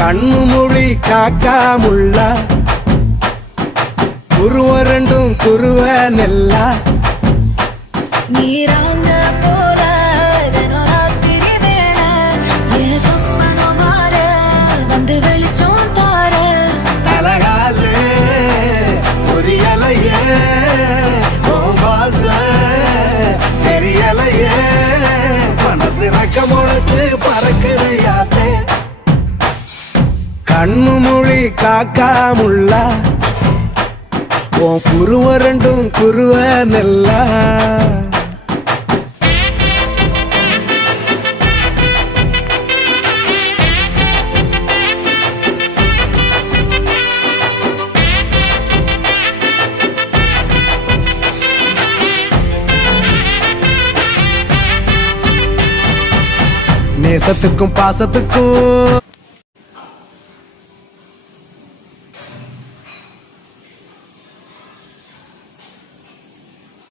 கண்ணு மொழி காக்காமுள்ள குருவ ரெண்டும் குருவ நெல்லா நீராங்க போல தினராத்திரி வேண என் சொப்பனம் மாற வந்து வெளிச்சம் தார அழகாலே பொரியலையே ஓம்பாச தெரியலையே மனசு ரக்க முளைச்சு பறக்குறையாத்தே கண்ணு மொழி காக்காமுள்ள உன் குருவ ரெண்டும் குருவ நெல்லா நேசத்துக்கும் பாசத்துக்கும்